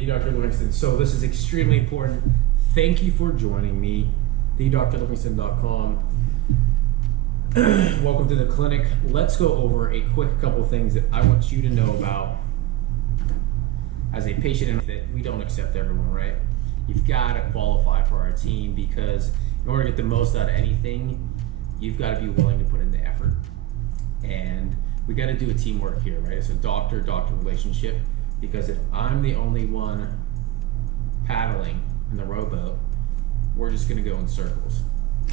the Dr. Livingston. So this is extremely important. Thank you for joining me, thedrlivingston.com. Welcome to the clinic. Let's go over a quick couple things that I want you to know about as a patient, and that we don't accept everyone, right? You've got to qualify for our team, because in order to get the most out of anything, you've got to be willing to put in the effort. And we got to do a teamwork here, right? It's a doctor-doctor relationship, because if I'm the only one paddling in the rowboat, we're just going to go in circles.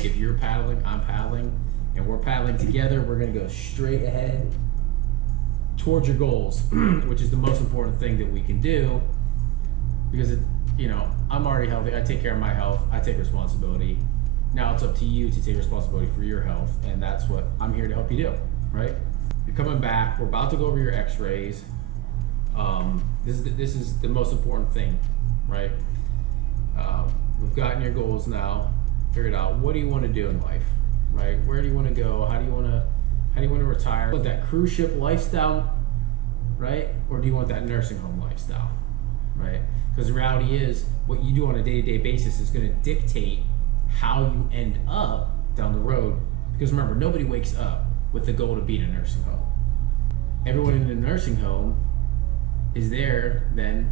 If you're paddling, I'm paddling, and we're paddling together, we're going to go straight ahead towards your goals, which is the most important thing that we can do, because I'm already healthy. I take care of my health. I take responsibility. Now it's up to you to take responsibility for your health, and that's what I'm here to help you do, right? You're coming back. We're about to go over your x-rays. This is the most important thing, right? We've gotten your goals now. Figured out, what do you want to do in life, right? Where do you want to go? How do you want to retire? Want that cruise ship lifestyle, right? Or do you want that nursing home lifestyle, right? Because the reality is, what you do on a day-to-day basis is going to dictate how you end up down the road. Because remember, nobody wakes up with the goal to be in a nursing home. Everyone in a nursing home is there then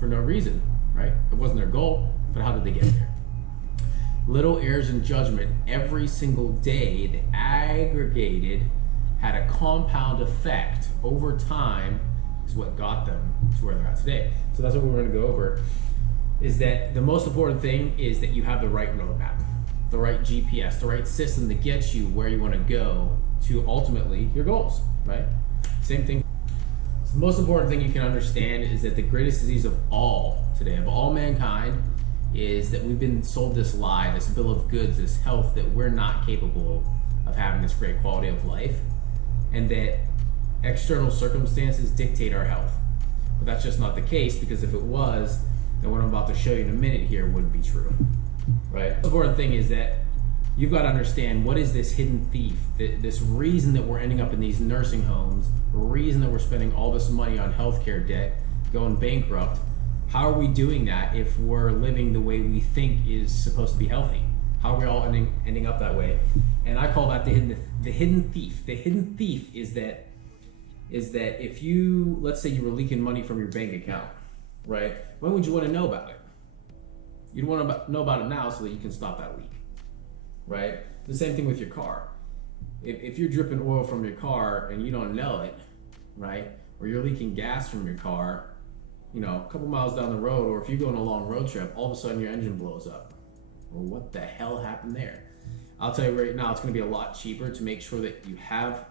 for no reason, right? It wasn't their goal, but how did they get there? Little errors in judgment every single day that aggregated had a compound effect over time is what got them to where they're at today. So that's what we're going to go over, is that the most important thing is that you have the right roadmap, the right GPS, the right system that gets you where you want to go to ultimately your goals, right? Same thing. So the most important thing you can understand is that the greatest disease of all today, of all mankind, is that we've been sold this lie, this bill of goods, this health, that we're not capable of having this great quality of life, and that external circumstances dictate our health. But that's just not the case, because if it was, then what I'm about to show you in a minute here wouldn't be true, right? The important thing is that you've got to understand, what is this hidden thief, this reason that we're ending up in these nursing homes, the reason that we're spending all this money on healthcare debt, going bankrupt. How are we doing that if we're living the way we think is supposed to be healthy? How are we all ending up that way? And I call that the hidden thief. The hidden thief is that if you, let's say you were leaking money from your bank account, right? When would you want to know about it? You'd want to know about it now so that you can stop that leak, right? The same thing with your car. If you're dripping oil from your car and you don't know it, right? Or you're leaking gas from your car, a couple miles down the road, or if you go on a long road trip, all of a sudden your engine blows up. Well, what the hell happened there? I'll tell you right now, it's going to be a lot cheaper to make sure that you have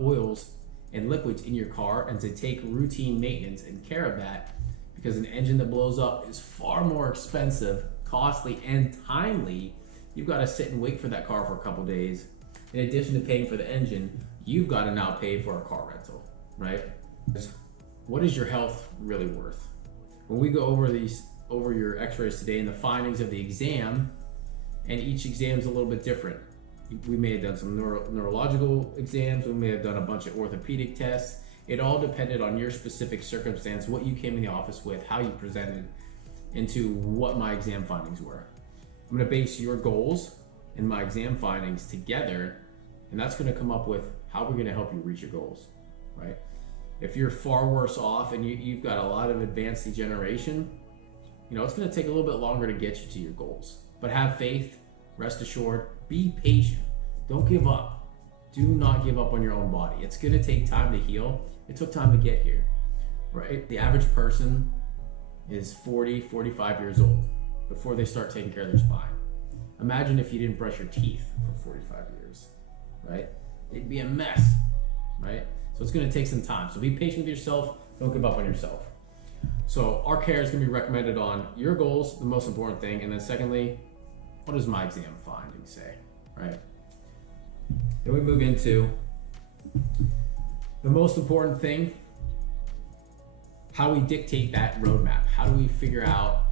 oils and liquids in your car, and to take routine maintenance and care of that, because an engine that blows up is far more expensive, costly, and timely. You've got to sit and wait for that car for a couple days. In addition to paying for the engine, you've got to now pay for a car rental, right? What is your health really worth? When we go over your x-rays today and the findings of the exam, and each exam is a little bit different. We may have done some neurological exams, we may have done a bunch of orthopedic tests. It all depended on your specific circumstance, what you came in the office with, how you presented, into what my exam findings were. I'm gonna base your goals and my exam findings together, and that's gonna come up with how we're gonna help you reach your goals, right? If you're far worse off and you've got a lot of advanced degeneration, it's going to take a little bit longer to get you to your goals. But have faith, rest assured, be patient. Don't give up. Do not give up on your own body. It's going to take time to heal. It took time to get here, right? The average person is 40, 45 years old before they start taking care of their spine. Imagine if you didn't brush your teeth for 45 years, right? It'd be a mess, right? So it's going to take some time. So be patient with yourself. Don't give up on yourself. So our care is going to be recommended on your goals, the most important thing. And then secondly, what does my exam findings say, right? Then we move into the most important thing, how we dictate that roadmap. How do we figure out,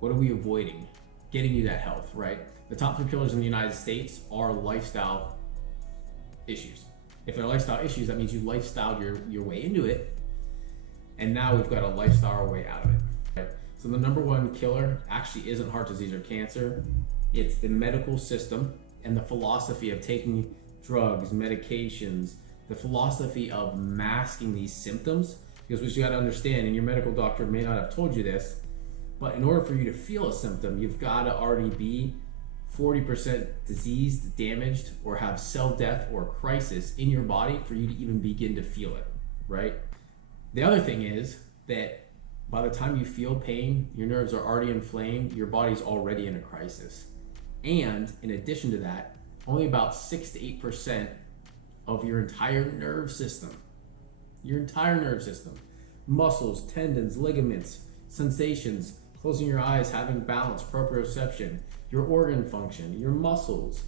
what are we avoiding getting you that health, right? The top 3 killers in the United States are lifestyle issues. If they're lifestyle issues, that means you lifestyled your way into it, And now we've got a lifestyle way out of it. Right? So the number one killer actually isn't heart disease or cancer. It's the medical system and the philosophy of taking drugs, medications, the philosophy of masking these symptoms. Because what you got to understand, and your medical doctor may not have told you this, but in order for you to feel a symptom, you've got to already be 40% diseased, damaged, or have cell death or crisis in your body for you to even begin to feel it, right? The other thing is that by the time you feel pain, your nerves are already inflamed, your body's already in a crisis. And in addition to that, only about 6 to 8% of your entire nerve system, muscles, tendons, ligaments, sensations, closing your eyes, having balance, proprioception, your organ function, your muscles,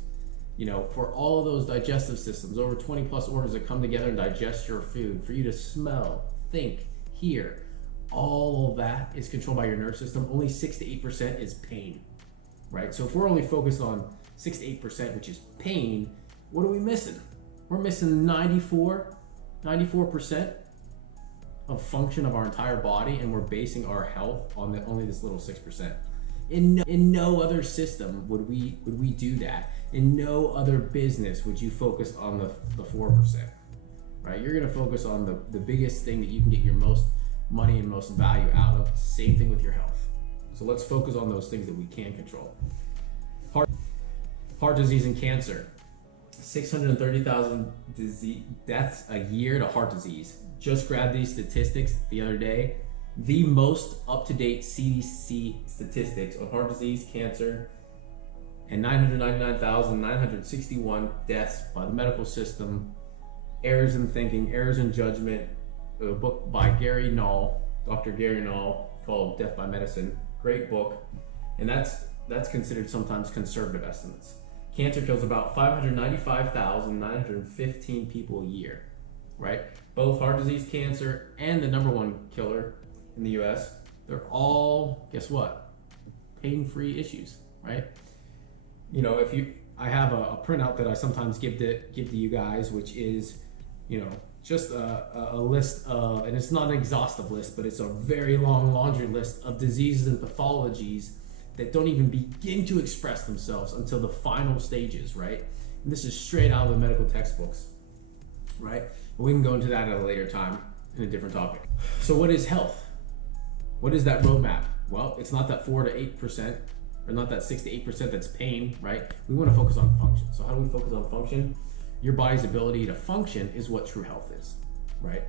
for all of those digestive systems, over 20 plus organs that come together and digest your food, for you to smell, think, hear, all of that is controlled by your nerve system. Only 6 to 8% is pain, right? So if we're only focused on 6 to 8%, which is pain, what are we missing? We're missing 94% of function of our entire body, and we're basing our health on only this little 6%. In no other system would we do that. In no other business would you focus on the 4%, right? You're gonna focus on the biggest thing that you can get your most money and most value out of. Same thing with your health. So let's focus on those things that we can control. Heart disease and cancer. 630,000 deaths a year to heart disease. Just grabbed these statistics the other day. The most up-to-date CDC statistics on heart disease, cancer, and 999,961 deaths by the medical system. Errors in thinking, errors in judgment. A book by Gary Null, Dr. Gary Null, called Death by Medicine. Great book. And that's considered sometimes conservative estimates. Cancer kills about 595,915 people a year, right? Both heart disease, cancer, and the number one killer in the US, they're all, guess what? Pain-free issues, right? I have a printout that I sometimes give to you guys, which is, just a list of, and it's not an exhaustive list, but it's a very long laundry list of diseases and pathologies that don't even begin to express themselves until the final stages, right? And this is straight out of the medical textbooks, right? But we can go into that at a later time in a different topic. So what is health? What is that roadmap? Well, it's not that 4 to 8%, or not that 6 to 8% that's pain, right? We want to focus on function. So how do we focus on function? Your body's ability to function is what true health is, right?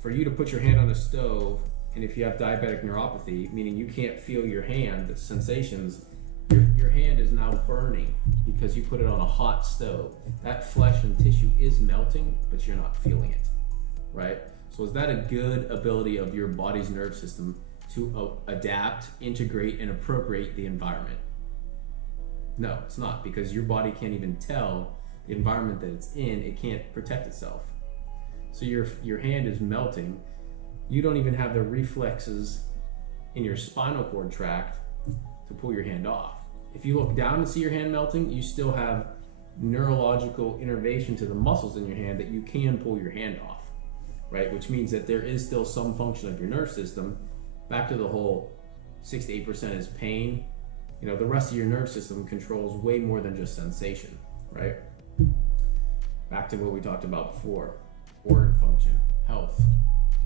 For you to put your hand on a stove, and if you have diabetic neuropathy, meaning you can't feel your hand, the sensations, your hand is now burning because you put it on a hot stove. That flesh and tissue is melting, but you're not feeling it, right? So is that a good ability of your body's nerve system to adapt, integrate, and appropriate the environment? No, it's not, because your body can't even tell the environment that it's in. It can't protect itself. So your hand is melting. You don't even have the reflexes in your spinal cord tract to pull your hand off. If you look down and see your hand melting, you still have neurological innervation to the muscles in your hand that you can pull your hand off, right? Which means that there is still some function of your nerve system. Back to the whole 6 to 8% is pain. The rest of your nerve system controls way more than just sensation, right? Back to what we talked about before. Organ function, health,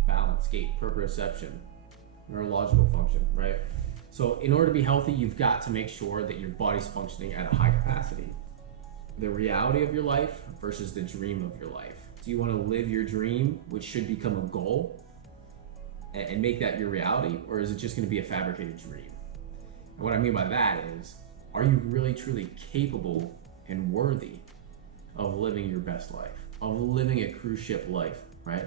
balance, gait, proprioception, neurological function, right? So in order to be healthy, you've got to make sure that your body's functioning at a high capacity. The reality of your life versus the dream of your life. Do you want to live your dream, which should become a goal, and make that your reality? Or is it just going to be a fabricated dream? And what I mean by that is, are you really truly capable and worthy of living your best life, of living a cruise ship life, right?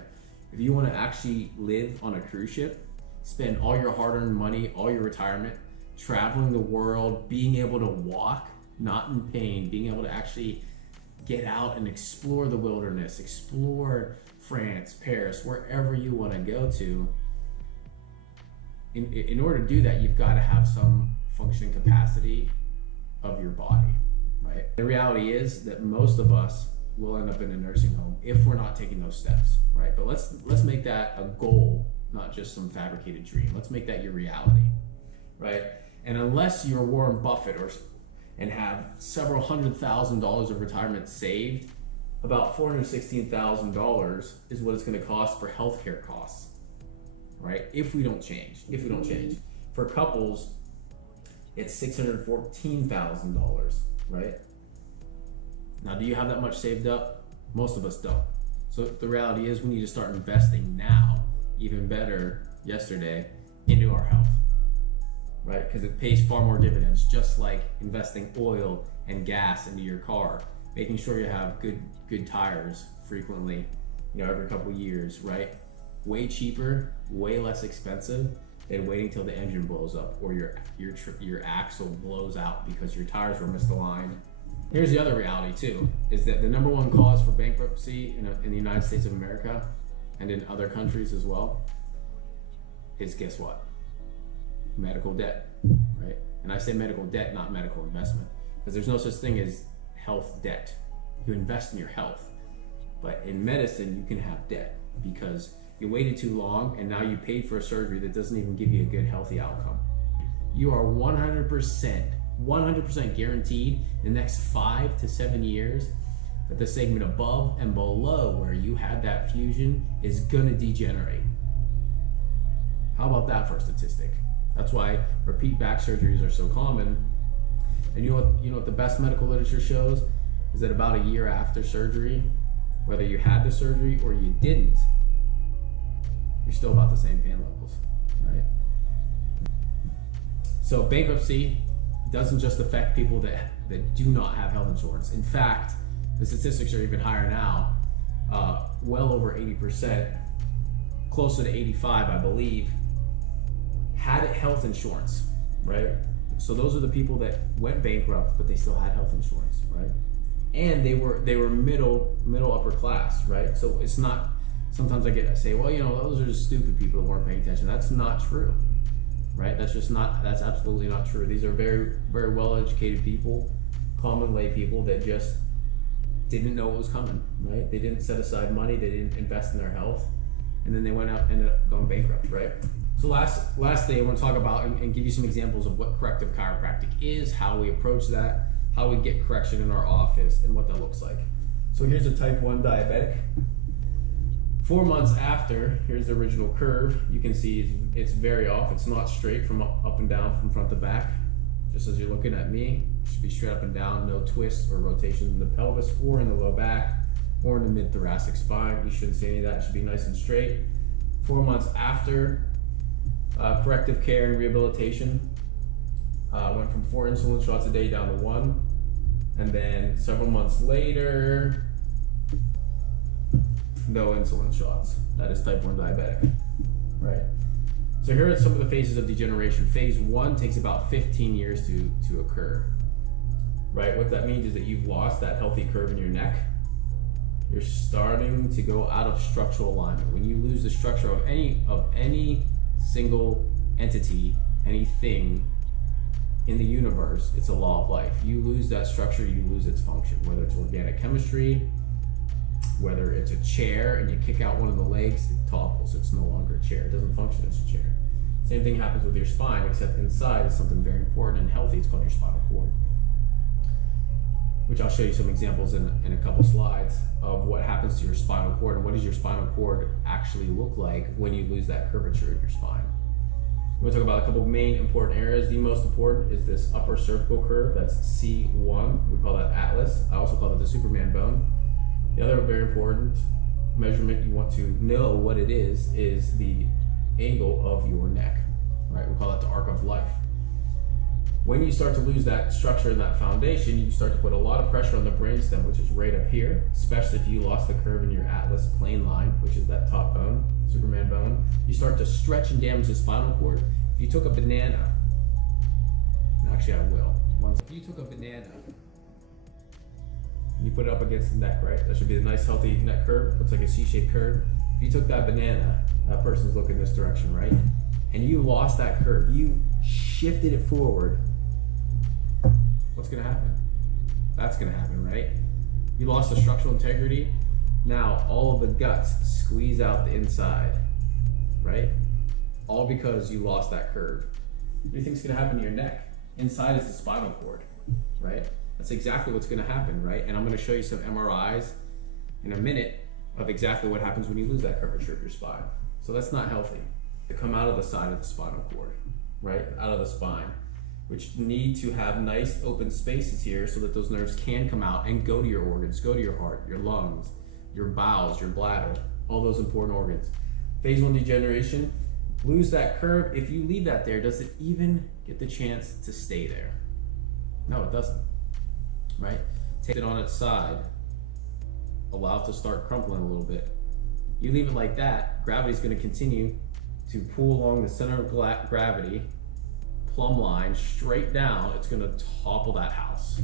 If you want to actually live on a cruise ship, spend all your hard-earned money, all your retirement, traveling the world, being able to walk, not in pain, being able to actually get out and explore the wilderness, explore France, Paris, wherever you want to go to. In order to do that, you've got to have some functioning capacity of your body, right? The reality is that most of us will end up in a nursing home if we're not taking those steps, right? But let's make that a goal not just some fabricated dream. Let's make that your reality, right? And unless you're Warren Buffett and have several $100,000 of retirement saved, about $416,000 is what it's going to cost for healthcare costs, right? If we don't change. For couples, it's $614,000, right? Now, do you have that much saved up? Most of us don't. So the reality is we need to start investing now, even better yesterday, into our health, right? Because it pays far more dividends, just like investing oil and gas into your car, making sure you have good tires frequently, every couple years, right? Way cheaper, way less expensive than waiting till the engine blows up or your axle blows out because your tires were misaligned. Here's the other reality too, is that the number one cause for bankruptcy in the United States of America and in other countries as well is, guess what? Medical debt, right? And I say medical debt, not medical investment, because there's no such thing as health debt. You invest in your health, but in medicine you can have debt because you waited too long and now you paid for a surgery that doesn't even give you a good healthy outcome. You are 100% guaranteed in the next 5 to 7 years that the segment above and below where you had that fusion is gonna degenerate. How about that for a statistic? That's why repeat back surgeries are so common. And you know what the best medical literature shows is that about a year after surgery, whether you had the surgery or you didn't, you're still about the same pain levels, right? So bankruptcy doesn't just affect people that do not have health insurance. In fact, the statistics are even higher now, well over 80%, closer to 85, I believe, had health insurance, right? So those are the people that went bankrupt, but they still had health insurance, right? And they were middle upper class, right? So it's not, sometimes I say, well, those are just stupid people that weren't paying attention. That's not true, right? That's absolutely not true. These are very, very well-educated people, common lay people that just didn't know what was coming, right? They didn't set aside money, they didn't invest in their health, and then they ended up going bankrupt, right? So lastly, I want to talk about and give you some examples of what corrective chiropractic is, how we approach that, how we get correction in our office, and what that looks like. So here's a type 1 diabetic. 4 months after, here's the original curve. You can see it's very off. It's not straight from up and down from front to back. Just as you're looking at me, it should be straight up and down, no twists or rotations in the pelvis or in the low back or in the mid-thoracic spine. You shouldn't see any of that. It should be nice and straight. 4 months after, corrective care and rehabilitation, went from 4 insulin shots a day down to 1. And then several months later, no insulin shots. That is type 1 diabetic, right? So here are some of the phases of degeneration. Phase 1 takes about 15 years to occur, right? What that means is that you've lost that healthy curve in your neck. You're starting to go out of structural alignment. When you lose the structure of any single entity, anything in the universe, it's a law of life. You lose that structure, you lose its function, whether it's organic chemistry, whether it's a chair and you kick out one of the legs, it topples. It's no longer a chair. It doesn't function as a chair. Same thing happens with your spine, except inside is something very important and healthy. It's called your spinal cord, which I'll show you some examples in a couple slides of what happens to your spinal cord and what does your spinal cord actually look like when you lose that curvature in your spine. We're going to talk about a couple of main important areas. The most important is this upper cervical curve. That's C1. We call that atlas. I also call it the Superman bone. The other very important measurement you want to know what it is the angle of your neck, right? We call that the arc of life. When you start to lose that structure and that foundation, you start to put a lot of pressure on the brainstem, which is right up here, especially if you lost the curve in your atlas plane line, which is that top bone, Superman bone. You start to stretch and damage the spinal cord. If you took a banana, and actually I will, if you took a banana, you put it up against the neck, right? That should be a nice healthy neck curve. Looks like a C-shaped curve. If you took that banana, that person's looking this direction, right? And you lost that curve, you shifted it forward, what's gonna happen? That's gonna happen, right? You lost the structural integrity. Now all of the guts squeeze out the inside, right? All because you lost that curve. What do you think is gonna happen to your neck? Inside is the spinal cord, right? That's exactly what's gonna happen, right? And I'm gonna show you some MRIs in a minute of exactly what happens when you lose that curvature of your spine. So that's not healthy. They come out of the side of the spinal cord, right? Out of the spine, which need to have nice open spaces here so that those nerves can come out and go to your organs, go to your heart, your lungs, your bowels, your bladder, all those important organs. Phase 1 degeneration, lose that curve. If you leave that there, does it even get the chance to stay there? No, it doesn't, right? Take it on its side, allow it to start crumpling a little bit. You leave it like that, gravity's gonna continue to pull along the center of gravity, plumb line, straight down. It's gonna topple that house,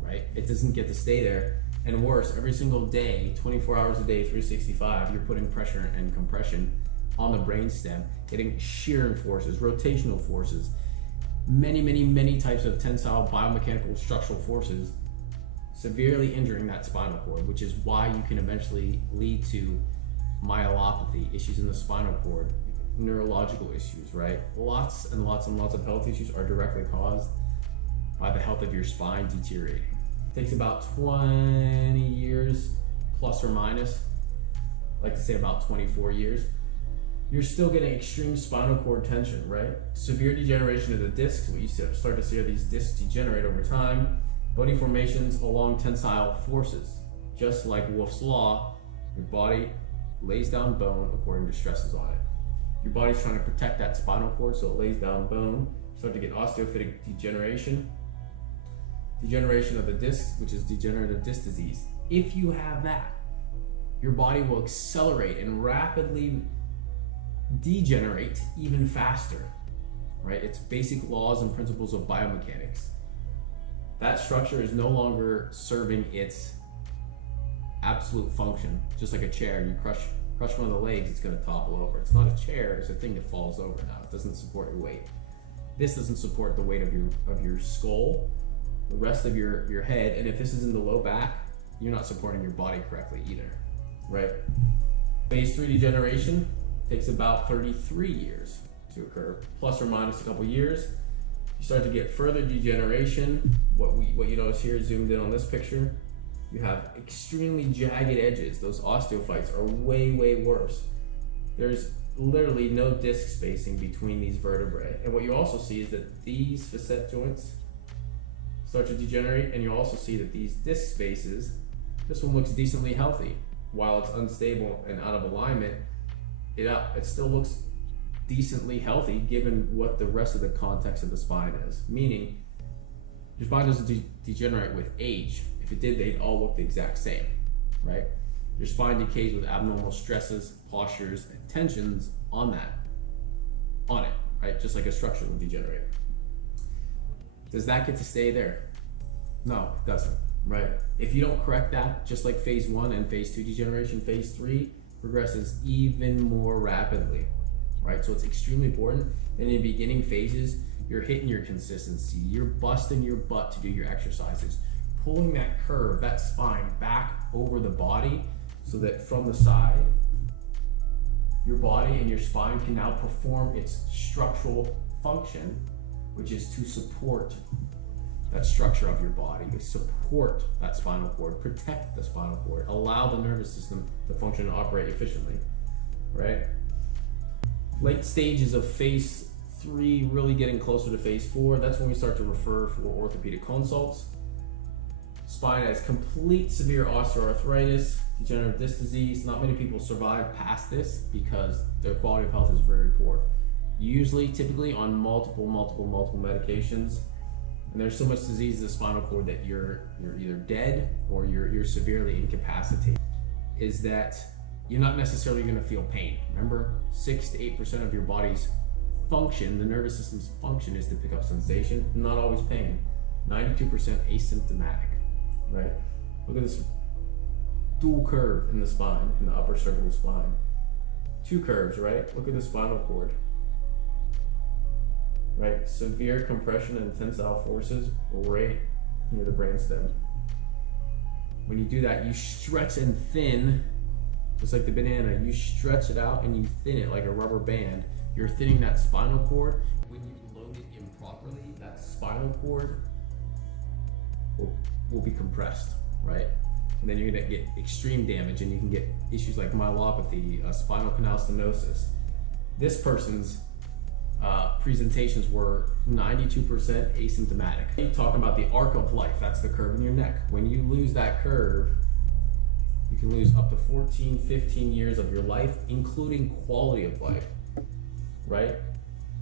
right? It doesn't get to stay there. And worse, every single day, 24 hours a day, 365, you're putting pressure and compression on the brainstem, getting shearing forces, rotational forces, many types of tensile, biomechanical, structural forces, severely injuring that spinal cord, which is why you can eventually lead to myelopathy, issues in the spinal cord, neurological issues, right? Lots and lots of health issues are directly caused by the health of your spine deteriorating. It takes about 20 years, plus or minus, I like to say about 24 years. You're still getting extreme spinal cord tension, right? Severe degeneration of the discs. What you start to see are these discs degenerate over time. Bony formations along tensile forces. Just like Wolff's Law, your body lays down bone according to stresses on it. Your body's trying to protect that spinal cord, so it lays down bone. You start to get osteophytic degeneration. Degeneration of the discs, which is degenerative disc disease. If you have that, your body will accelerate and rapidly degenerate even faster, right? It's basic laws and principles of biomechanics. That structure is no longer serving its absolute function. Just like a chair, you crush one of the legs, it's gonna topple over. It's not a chair, it's a thing that falls over now. It doesn't support your weight. This doesn't support the weight of your skull, the rest of your head, and if this is in the low back, you're not supporting your body correctly either, right? Phase 3 degeneration takes about 33 years to occur, plus or minus a couple years. You start to get further degeneration. What you notice here, zoomed in on this picture, you have extremely jagged edges. Those osteophytes are way worse. There's literally no disc spacing between these vertebrae. And what you also see is that these facet joints start to degenerate, and you also see that these disc spaces, this one looks decently healthy. While it's unstable and out of alignment, it still looks decently healthy given what the rest of the context of the spine is. Meaning, your spine doesn't degenerate with age. If it did, they'd all look the exact same, right? Your spine decays with abnormal stresses, postures, and tensions on it, right? Just like a structure will degenerate. Does that get to stay there? No, it doesn't, right? If you don't correct that, just like phase 1 and phase 2 degeneration, phase 3 progresses even more rapidly, right? So it's extremely important that in the beginning phases, you're hitting your consistency, you're busting your butt to do your exercises, pulling that curve, that spine back over the body so that from the side, your body and your spine can now perform its structural function, which is to support that structure of your body, to support that spinal cord, protect the spinal cord, allow the nervous system to function and operate efficiently, right? Late stages of phase 3, really getting closer to phase 4, that's when we start to refer for orthopedic consults. Spine has complete severe osteoarthritis, degenerative disc disease. Not many people survive past this because their quality of health is very poor. Usually, typically on multiple medications. And there's so much disease in the spinal cord that you're either dead or you're severely incapacitated. Is that you're not necessarily gonna feel pain. Remember, 6 to 8% of your body's function, the nervous system's function, is to pick up sensation, not always pain. 92% asymptomatic, right? Look at this dual curve in the spine, in the upper cervical spine. 2 curves, right? Look at the spinal cord. Right, severe compression and tensile forces right near the brainstem. When you do that, you stretch and thin Just like the banana, you stretch it out and you thin it like a rubber band. You're thinning that spinal cord. When you load it improperly, that spinal cord will be compressed, right? And then you're gonna get extreme damage, and you can get issues like myelopathy, spinal canal stenosis. This person's presentations were 92% asymptomatic. You're talking about the arc of life. That's the curve in your neck. When you lose that curve, you can lose up to 14, 15 years of your life, including quality of life, right?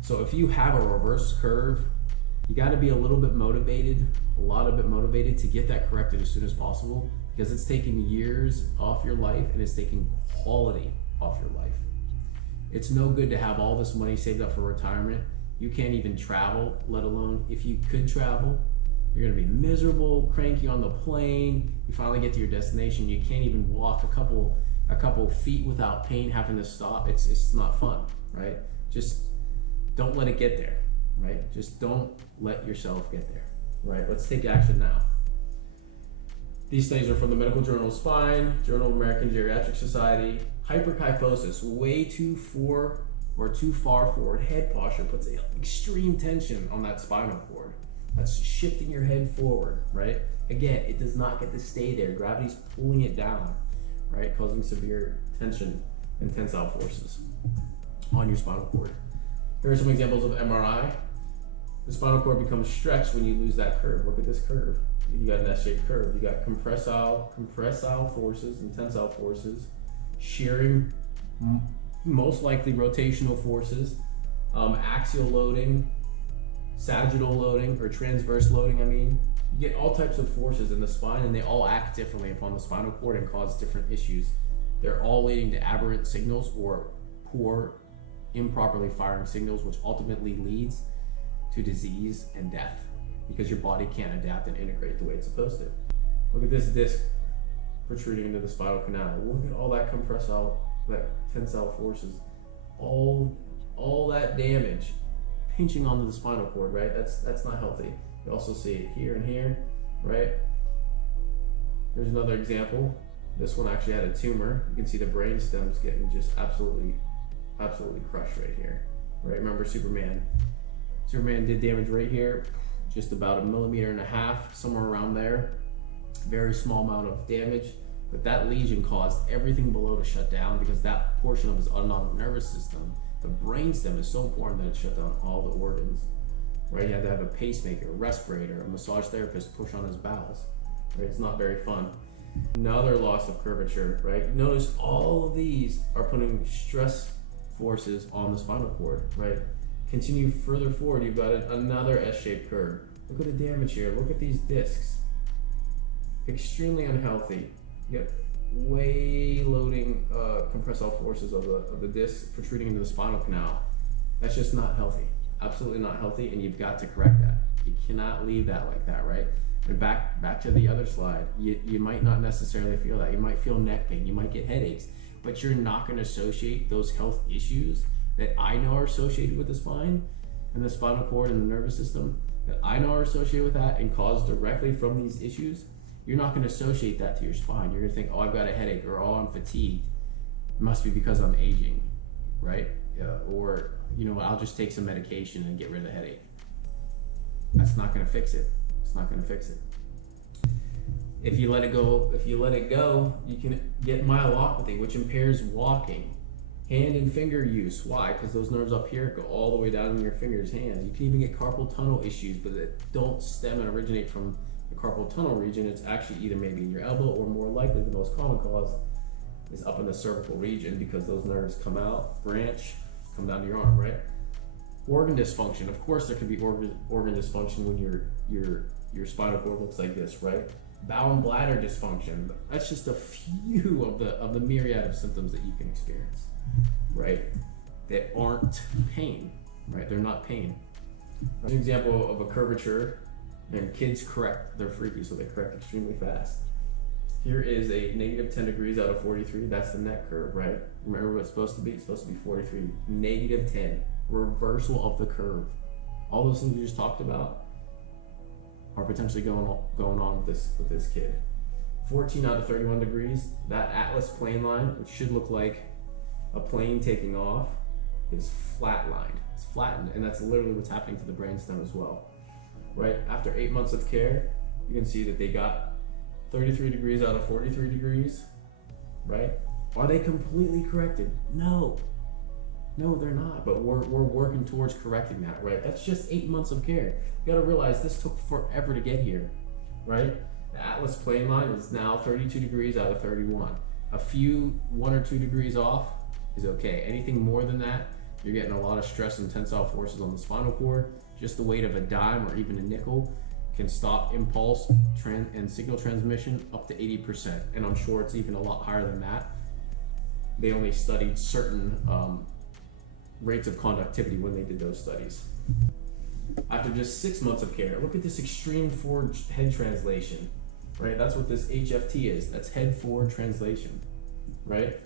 So if you have a reverse curve, you got to be a little bit motivated, to get that corrected as soon as possible, because it's taking years off your life and it's taking quality off your life. It's no good to have all this money saved up for retirement. You can't even travel, let alone if you could travel. You're gonna be miserable, cranky on the plane. You finally get to your destination, you can't even walk a couple feet without pain, having to stop. It's not fun, right? Just don't let it get there, right? Just don't let yourself get there, right? Let's take action now. These studies are from the Medical Journal of Spine, Journal of American Geriatric Society. Hyperkyphosis, way too far forward head posture puts extreme tension on that spinal cord. That's shifting your head forward, right? Again, it does not get to stay there. Gravity's pulling it down, right? Causing severe tension and tensile forces on your spinal cord. Here are some examples of MRI. The spinal cord becomes stretched when you lose that curve. Look at this curve. You got an S-shaped curve. You got compressile forces and tensile forces, shearing, most likely rotational forces, axial loading, sagittal loading, or transverse loading. You get all types of forces in the spine, and they all act differently upon the spinal cord and cause different issues. They're all leading to aberrant signals or poor, improperly firing signals, which ultimately leads to disease and death, because your body can't adapt and integrate the way it's supposed to. Look at this disc protruding into the spinal canal. Look at all that compressile, that tensile forces, all that damage pinching onto the spinal cord, right? That's not healthy. You also see it here and here, right? Here's another example. This one actually had a tumor. You can see the brain stem's getting just absolutely crushed right here, right? Remember Superman? Superman did damage right here, just about 1.5 millimeters, somewhere around there. Very small amount of damage, but that lesion caused everything below to shut down, because that portion of his autonomic nervous system, the brainstem, is so important that it shut down all the organs, right? You had to have a pacemaker, a respirator, a massage therapist push on his bowels, right? It's not very fun. Another loss of curvature, right? Notice all of these are putting stress forces on the spinal cord, right? Continue further forward, you've got another S-shaped curve. Look at the damage here. Look at these discs. Extremely unhealthy. You get way loading compressile forces of the disc protruding into the spinal canal. That's just not healthy. Absolutely not healthy, and you've got to correct that. You cannot leave that like that, right? And back to the other slide. You might not necessarily feel that. You might feel neck pain. You might get headaches, but you're not going to associate those health issues that I know are associated with the spine and the spinal cord and the nervous system, that I know are associated with that and caused directly from these issues. You're not going to associate that to your spine. You're going to think, oh, I've got a headache, or oh, I'm fatigued. It must be because I'm aging, right? Or, I'll just take some medication and get rid of the headache. That's not going to fix it. It's not going to fix it. If you let it go, you can get myelopathy, which impairs walking, hand and finger use. Why? Because those nerves up here go all the way down in your fingers, hands. You can even get carpal tunnel issues, but that don't stem and originate from the carpal tunnel region. It's actually either maybe in your elbow, or more likely the most common cause is up in the cervical region, because those nerves come out, branch, come down to your arm, right? Organ dysfunction. Of course there can be organ dysfunction when your spinal cord looks like this, right? Bowel and bladder dysfunction. That's just a few of the myriad of symptoms that you can experience, right? That aren't pain, right? They're not pain. An example of a curvature, and kids correct, they're freaky, so they correct extremely fast. Here is a negative 10 degrees out of 43. That's the neck curve, right? Remember what it's supposed to be? It's supposed to be 43. Negative 10. Reversal of the curve. All those things we just talked about are potentially going on with this kid. 14 out of 31 degrees. That atlas plane line, which should look like a plane taking off, is flatlined. It's flattened, and that's literally what's happening to the brainstem as well. Right? After 8 months of care, you can see that they got 33 degrees out of 43 degrees, right? Are they completely corrected? No, they're not, but we're working towards correcting that, right? That's just 8 months of care. You gotta realize this took forever to get here, right? The atlas plane line is now 32 degrees out of 31. A few 1 or 2 degrees off is okay. Anything more than that, you're getting a lot of stress and tensile forces on the spinal cord. Just the weight of a dime or even a nickel can stop impulse and signal transmission up to 80%. And I'm sure it's even a lot higher than that. They only studied certain rates of conductivity when they did those studies. After just 6 months of care, look at this extreme forward head translation, right? That's what this HFT is. That's head forward translation, right?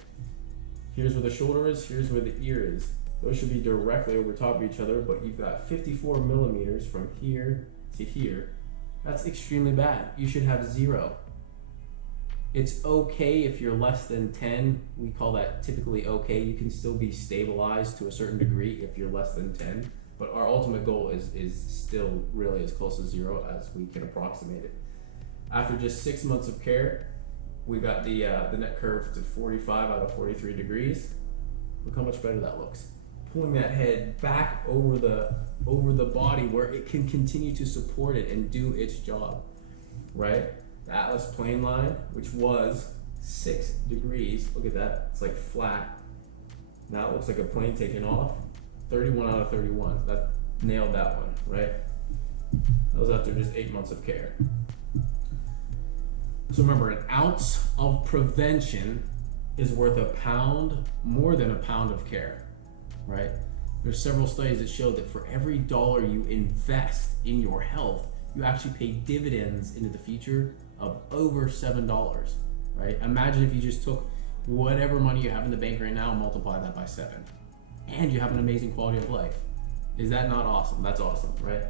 Here's where the shoulder is, here's where the ear is. Those should be directly over top of each other, but you've got 54 millimeters from here to here. That's extremely bad. You should have 0. It's okay if you're less than 10. We call that typically okay. You can still be stabilized to a certain degree if you're less than 10. But our ultimate goal is still really as close to 0 as we can approximate it. After just 6 months of care, we got the neck curve to 45 out of 43 degrees. Look how much better that looks. Pulling that head back over the body where it can continue to support it and do its job, right? The atlas plane line, which was 6 degrees, look at that, it's like flat. Now it looks like a plane taking off. 31 out of 31, that nailed that one, right? That was after just 8 months of care. So remember, an ounce of prevention is worth a pound, more than a pound of care, right? There's several studies that show that for every dollar you invest in your health, you actually pay dividends into the future of over $7, right? Imagine if you just took whatever money you have in the bank right now and multiply that by 7, and you have an amazing quality of life. Is that not awesome? That's awesome, right?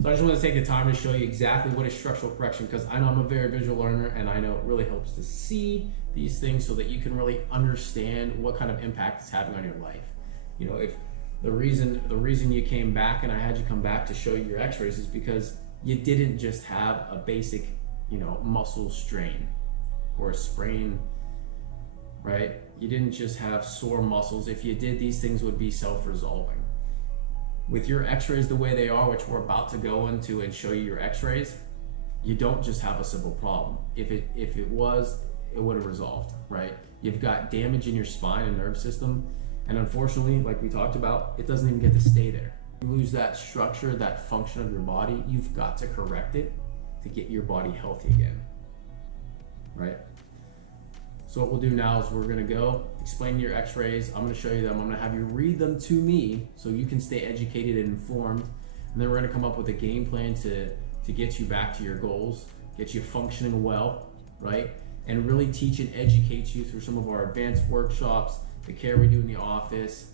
So I just want to take the time to show you exactly what is structural correction, because I know I'm a very visual learner, and I know it really helps to see these things so that you can really understand what kind of impact it's having on your life. You know, if the reason you came back and I had you come back to show you your x-rays is because you didn't just have a basic, muscle strain or a sprain, right? You didn't just have sore muscles. If you did, these things would be self-resolving. With your x-rays the way they are, which we're about to go into and show you your x-rays, you don't just have a simple problem. If it was, it would have resolved, right? You've got damage in your spine and nerve system, and unfortunately, like we talked about, it doesn't even get to stay there. You lose that structure, that function of your body, you've got to correct it to get your body healthy again, right? So what we'll do now is we're gonna go explain your x-rays. I'm gonna show you them. I'm gonna have you read them to me so you can stay educated and informed. And then we're gonna come up with a game plan to get you back to your goals, get you functioning well, right? And really teach and educate you through some of our advanced workshops, the care we do in the office,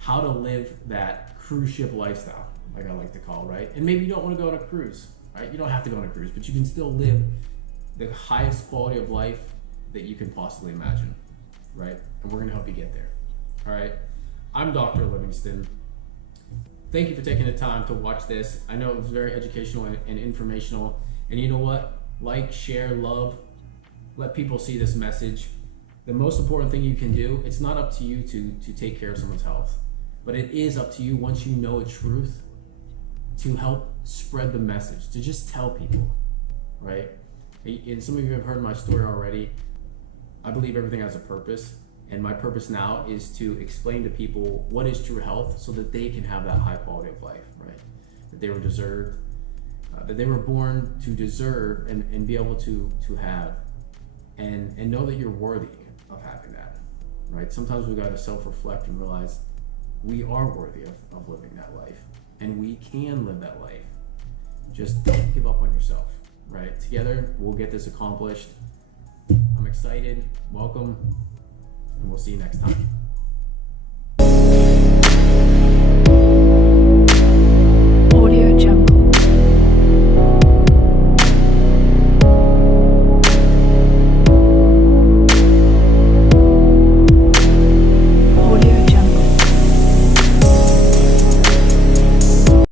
how to live that cruise ship lifestyle, like I like to call, right? And maybe you don't wanna go on a cruise, right? You don't have to go on a cruise, but you can still live the highest quality of life that you can possibly imagine, right? And we're gonna help you get there, all right? I'm Dr. Livingston. Thank you for taking the time to watch this. I know it was very educational and informational. And you know what? Like, share, love, let people see this message. The most important thing you can do, it's not up to you to take care of someone's health, but it is up to you once you know a truth to help spread the message, to just tell people, right? And some of you have heard my story already. I believe everything has a purpose, and my purpose now is to explain to people what is true health so that they can have that high quality of life, right? That they were deserved, that they were born to deserve and be able to have, and know that you're worthy of having that, right? Sometimes we got to self-reflect and realize we are worthy of living that life, and we can live that life. Just don't give up on yourself, right? Together, we'll get this accomplished. I'm excited, welcome, and we'll see you next time.